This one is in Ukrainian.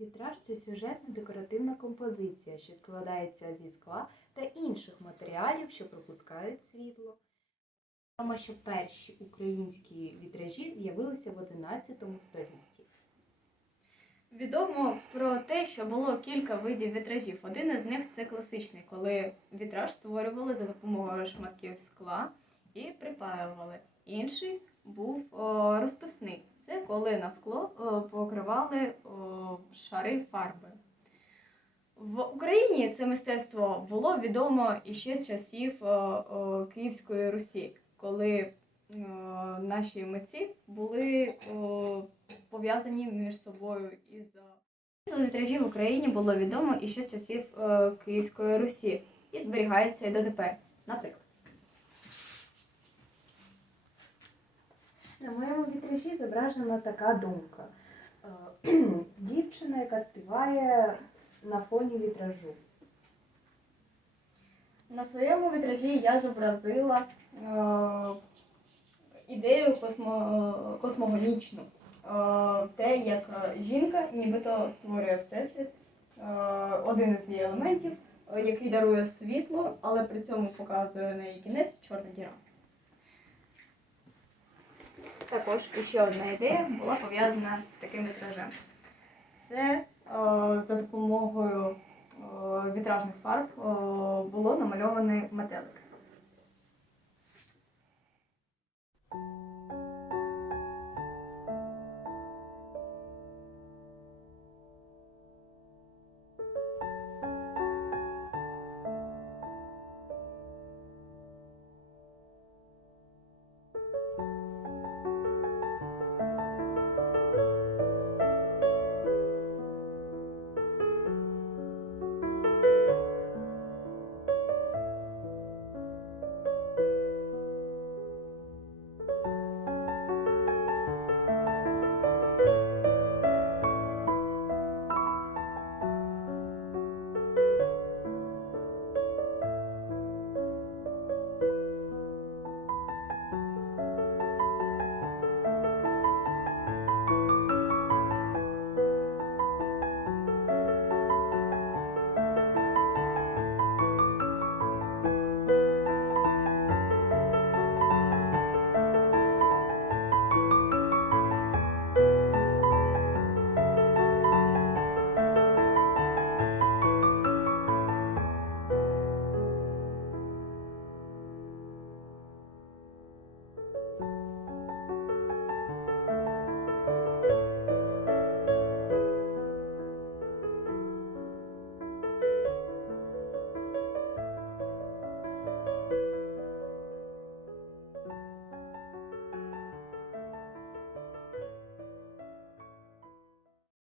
Вітраж це сюжетна декоративна композиція, що складається зі скла та інших матеріалів, що пропускають світло. Відомо, що перші українські вітражі з'явилися в XI столітті. Відомо про те, що було кілька видів вітражів. Один із них це класичний, коли вітраж створювали за допомогою шматків скла і припаювали. Інший був розписний. Це коли на скло покривали шари фарби. В Україні це мистецтво було відомо іще з часів о, о, Київської Русі, коли о, наші митці були пов'язані між собою із вітражів в Україні було відомо іще з часів е, Київської Русі і зберігається і дотепер. Наприклад, На моєму вітражі зображена така думка. Е, Дівчина, яка співає на фоні вітражу. на своєму вітражі я зобразила е, ідею космо, космогонічну. Е, те, як жінка нібито створює всесвіт, один із її елементів, який дарує світло, але при цьому показує на її кінець чорна діра. Також ще одна ідея була пов'язана з таким вітражем. Це о, за допомогою о, вітражних фарб о, було намальований метелик.